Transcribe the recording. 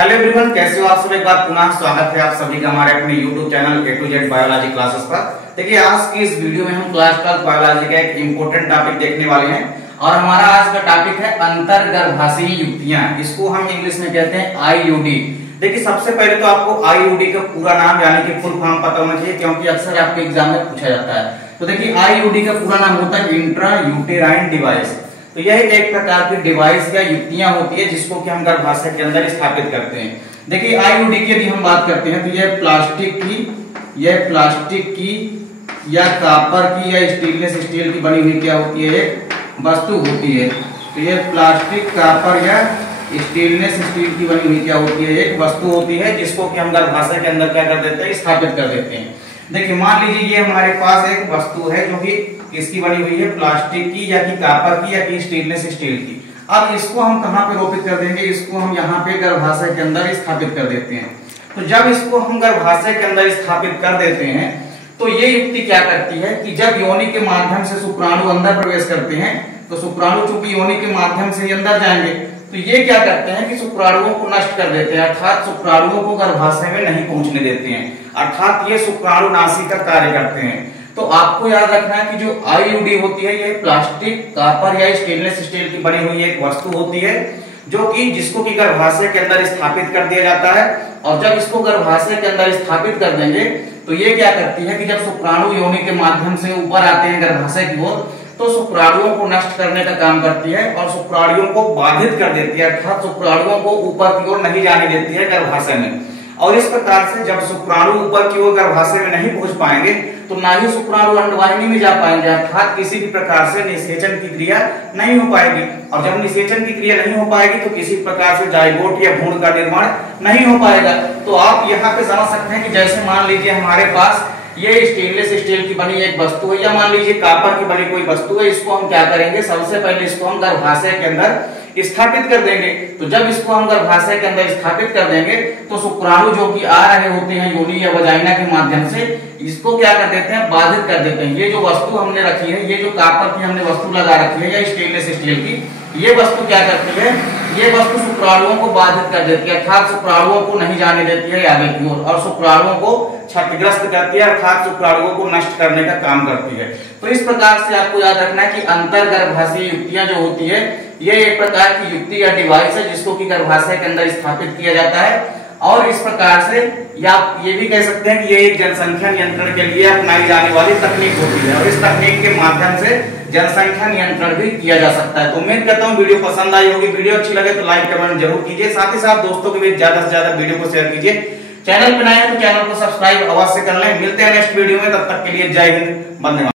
Hello everyone, कैसे हो आप सब। एक बार पुनः स्वागत है आप सभी का हमारे अपने YouTube channel A to Z biology classes पर। देखिए आज की इस वीडियो में हम क्लास 12 बायोलॉजी का एक इम्पोर्टेंट टॉपिक देखने वाले हैं और हमारा आज का टॉपिक है अंतर्गर्भाशयी युक्तियां। इसको हम इंग्लिश में कहते हैं IUD। देखिए सबसे पहले तो आपको IUD का पूरा नाम यानी कि फुल फॉर्म पता होना चाहिए, क्योंकि अक्सर आपके एग्जाम में पूछा जाता है। तो देखिए IUD का पूरा नाम होता है इंट्रा यूटेराइन डिवाइस। तो यह एक प्रकार की डिवाइस या युक्तियां होती है जिसको कि हम गर्भाशय के अंदर स्थापित करते हैं। देखिए IUD की यदि हम बात करते हैं तो यह प्लास्टिक की या कॉपर की या स्टेनलेस स्टील की बनी हुई क्या होती है, एक वस्तु होती है। तो यह प्लास्टिक, कॉपर या स्टेनलेस स्टील की बनी हुई क्या होती है, एक वस्तु होती है जिसको कि हम गर्भाशय के अंदर क्या कर देते हैं, स्थापित कर देते हैं। देखिए मान लीजिए ये हमारे पास एक वस्तु है जो कि किसकी बनी हुई है, प्लास्टिक की या कि कॉपर की या कि स्टेनलेस स्टील की। अब इसको हम कहां पे रोपित कर देंगे, इसको हम यहाँ पे गर्भाशय के अंदर स्थापित कर देते हैं। तो जब इसको हम गर्भाशय के अंदर स्थापित कर देते हैं तो ये युक्ति क्या करती है कि जब योनि के माध्यम से शुक्राणु अंदर प्रवेश करते हैं तो शुक्राणु चूंकि योनि के माध्यम से अंदर जाएंगे तो ये क्या करते हैं कि शुक्राणुओं को नष्ट कर देते हैं, अर्थात शुक्राणुओं को गर्भाशय में नहीं पहुंचने देते हैं, अर्थात ये शुक्राणुनाशी का कार्य करते हैं। तो आपको याद रखना है कि जो IUD होती है ये प्लास्टिक, कॉपर या स्टेनलेस स्टील की बनी हुई एक वस्तु होती है जो कि जिसको कि गर्भाशय के अंदर स्थापित कर दिया जाता है। और जब इसको गर्भाशय के अंदर स्थापित कर देंगे तो ये क्या करती है कि जब शुक्राणु योनि के माध्यम से ऊपर आते हैं गर्भाशय की ओर तो शुक्राणुओं को नष्ट करने का काम करती है और शुक्राणुओं को बाधित कर देती है, अर्थात शुक्राणुओं को ऊपर की ओर नहीं जाने देती है गर्भाशय में। और इस प्रकार से जब शुक्राणु ऊपर की ओर गर्भाशय में नहीं पहुंच पाएंगे तो ना ही शुक्राणु अंडवाहिनी में जा पाएंगे, अर्थात किसी भी प्रकार से निषेचन की क्रिया नहीं हो पाएगी। और जब निषेचन की क्रिया नहीं हो पाएगी तो किसी प्रकार से जाइगोट या भ्रूण का निर्माण नहीं हो पाएगा। तो आप यहाँ पे समझ सकते हैं कि जैसे मान लीजिए हमारे पास ये स्टेनलेस स्टील की बनी एक वस्तु है या मान लीजिए कॉपर की बनी कोई वस्तु है, इसको हम क्या करेंगे, सबसे पहले इसको हम गर्भाशय के अंदर स्थापित कर देंगे। तो जब इसको हम गर्भाशय के अंदर स्थापित कर देंगे तो शुक्राणु जो कि आ रहे होते हैं योनि या वजाइना के माध्यम से इसको क्या कर देते हैं, बाधित कर देते हैं। ये जो वस्तु हमने रखी है, ये जो कॉपर की हमने वस्तु लगा रखी है या स्टेनलेस स्टील की, ये वस्तु क्या करती है, ये वस्तु शुक्राणुओं को बाधित कर देती है, अर्थात शुक्राणुओं को नहीं जाने देती है आगे की ओर और शुक्राणुओं को क्षतिग्रस्त करती है, अर्थात शुक्राणुओं को नष्ट करने का काम करती है। तो इस प्रकार से आपको याद रखना है कि अंतर्गर्भाशयी युक्तियां जो होती है ये एक प्रकार की युक्ति या डिवाइस है जिसको कि गर्भाशय के अंदर स्थापित किया जाता है। और इस प्रकार से या आप ये भी कह सकते हैं कि ये एक जनसंख्या नियंत्रण के लिए अपनाई जाने वाली तकनीक होती है और इस तकनीक के माध्यम से जनसंख्या नियंत्रण भी किया जा सकता है। तो उम्मीद करता हूँ वीडियो पसंद आई होगी। वीडियो अच्छी लगे तो लाइक कमेंट जरूर कीजिए, साथ ही साथ दोस्तों के बीच ज्यादा से ज्यादा वीडियो को शेयर कीजिए। चैनल पर नए हैं तो चैनल को सब्सक्राइब अवश्य कर लें। मिलते हैं नेक्स्ट वीडियो में, तब तक के लिए जय हिंद, वंदे मातरम।